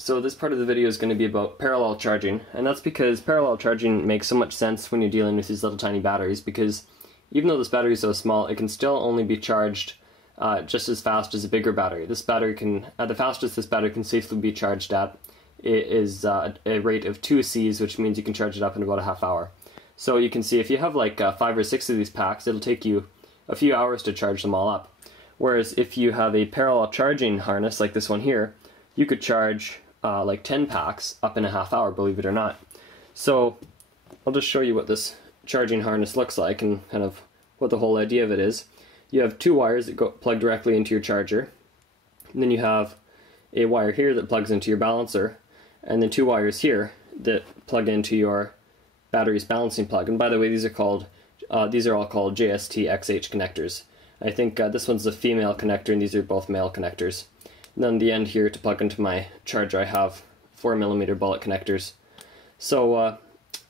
So this part of the video is going to be about parallel charging, and that's because parallel charging makes so much sense when you're dealing with these little tiny batteries, because even though this battery is so small, it can still only be charged just as fast as a bigger battery. This battery can, the fastest this battery can safely be charged at is a rate of 2 Cs, which means you can charge it up in about a half hour. So you can see if you have like 5 or 6 of these packs, it'll take you a few hours to charge them all up. Whereas if you have a parallel charging harness like this one here, you could charge like 10 packs up in a half hour, believe it or not. So I'll just show you what this charging harness looks like and kind of what the whole idea of it is. You have 2 wires that plug directly into your charger, and then you have a wire here that plugs into your balancer, and then 2 wires here that plug into your battery's balancing plug. And by the way, these are all called JST XH connectors. I think this one's a female connector and these are both male connectors. And then the end here to plug into my charger, I have 4mm bullet connectors. So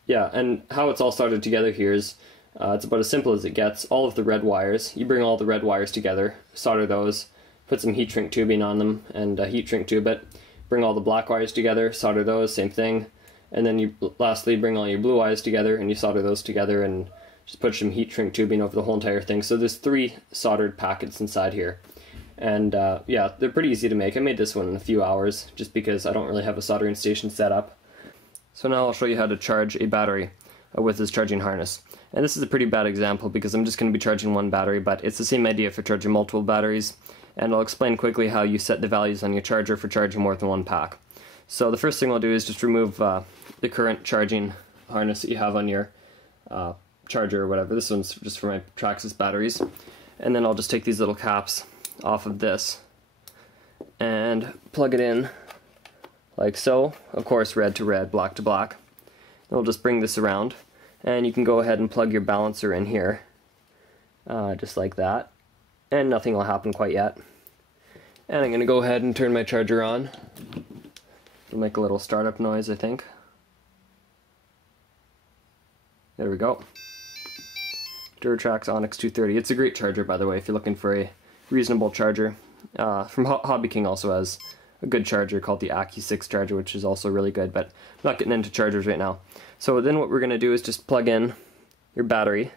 yeah, and how it's all soldered together here is it's about as simple as it gets. All of the red wires, you bring all the red wires together, solder those, put some heat shrink tubing on them and heat shrink tube it. Bring all the black wires together, solder those, same thing. And then you lastly bring all your blue wires together and you solder those together and just put some heat shrink tubing over the whole entire thing. So there's 3 soldered packets inside here. And yeah, they're pretty easy to make. I made this one in a few hours just because I don't really have a soldering station set up. So now I'll show you how to charge a battery with this charging harness. And this is a pretty bad example because I'm just going to be charging one battery, but it's the same idea for charging multiple batteries. And I'll explain quickly how you set the values on your charger for charging more than one pack. So the first thing I'll do is just remove the current charging harness that you have on your charger or whatever. This one's just for my Traxxas batteries. And then I'll just take these little caps off of this and plug it in like so. Of course, red to red, black to black. And we'll just bring this around and you can go ahead and plug your balancer in here just like that, and nothing will happen quite yet. And I'm going to go ahead and turn my charger on. It'll make a little startup noise, I think. There we go. Duratrax Onyx 230. It's a great charger, by the way, if you're looking for a reasonable charger. From Hobby King also has a good charger called the Aki 6 charger, which is also really good, but I'm not getting into chargers right now. So then what we're going to do is just plug in your battery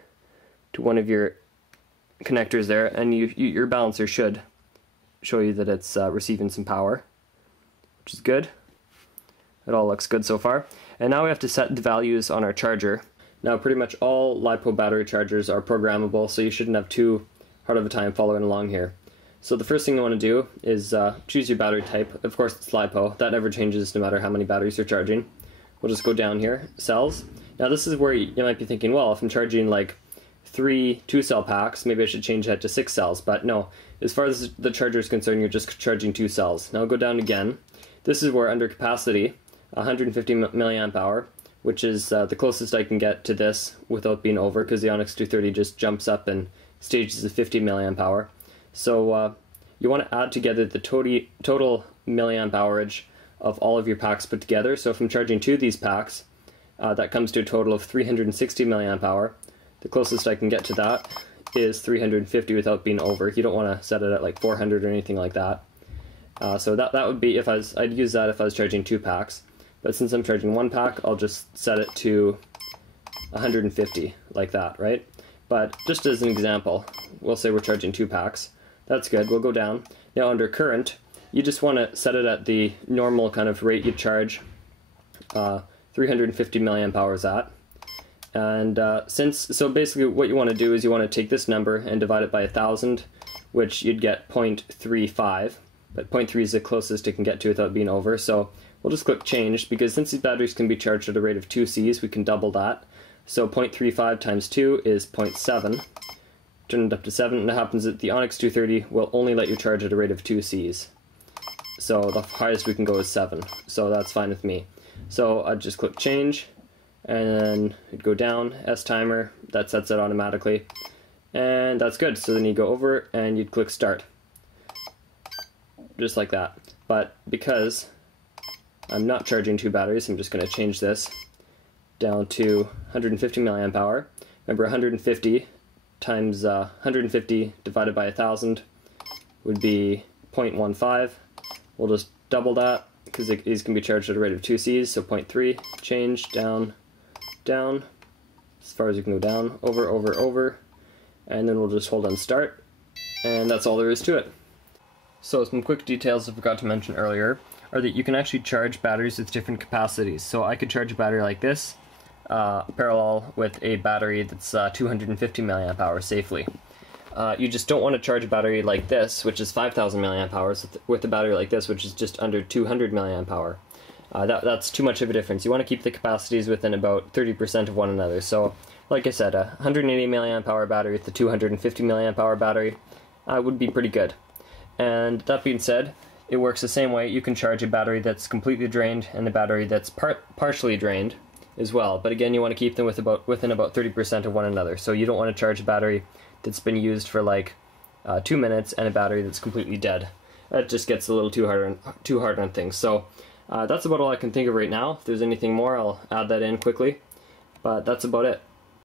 to one of your connectors there, and your balancer should show you that it's receiving some power, which is good. It all looks good so far. And now we have to set the values on our charger. Now pretty much all LiPo battery chargers are programmable, so you shouldn't have too hard of a time following along here. So the first thing you want to do is choose your battery type. Of course it's LiPo. That never changes no matter how many batteries you're charging. We'll just go down here, cells. Now this is where you might be thinking, well, if I'm charging like 3 2-cell packs, maybe I should change that to 6 cells. But no, as far as the charger is concerned, you're just charging 2 cells. Now go down again. This is where under capacity, 150 milliamp hour, which is the closest I can get to this without being over, because the Onyx 230 just jumps up and stages at 50 milliamp hour. So you want to add together the total milliamp hourage of all of your packs put together. So if I'm charging 2 of these packs, that comes to a total of 360 milliamp hour. The closest I can get to that is 350 without being over. You don't want to set it at like 400 or anything like that. So that would be if I'd use that if I was charging 2 packs. But since I'm charging 1 pack, I'll just set it to 150 like that, right? But just as an example, we'll say we're charging 2 packs. That's good. We'll go down. Now under current, you just want to set it at the normal kind of rate you charge 350 milliamp hours at. And so basically what you want to do is you want to take this number and divide it by 1,000, which you'd get 0.35. But 0.3 is the closest it can get to without being over. So we'll just click change, because since these batteries can be charged at a rate of 2 Cs, we can double that. So 0.35 times 2 is 0.7. Turn it up to 7, and it happens that the Onyx 230 will only let you charge at a rate of 2 Cs. So the highest we can go is 7, so that's fine with me. So I'd just click change, and then it'd go down, S timer, that sets it automatically, and that's good. So then you go over and you'd click start, just like that. But because I'm not charging 2 batteries, I'm just going to change this down to 150 milliamp hour. Remember, 150 times 150 divided by 1,000 would be 0.15. We'll just double that, because these can be charged at a rate of 2 Cs, so 0.3, change, down, down, as far as you can go down, over, over, over, and then we'll just hold on start, and that's all there is to it. So some quick details I forgot to mention earlier are that you can actually charge batteries with different capacities. So I could charge a battery like this, parallel with a battery that's 250 milliamp hours safely. You just don't want to charge a battery like this, which is 5,000 milliamp hours, with a battery like this, which is just under 200 milliamp hour. That's too much of a difference. You want to keep the capacities within about 30% of one another. So, like I said, a 180 milliamp hour battery with the 250 milliamp hour battery would be pretty good. And that being said, it works the same way. You can charge a battery that's completely drained and a battery that's partially drained as well. But again, you want to keep them within about 30% of one another. So you don't want to charge a battery that's been used for like 2 minutes and a battery that's completely dead. That just gets a little too hard on things. So that's about all I can think of right now. If there's anything more, I'll add that in quickly. But that's about it.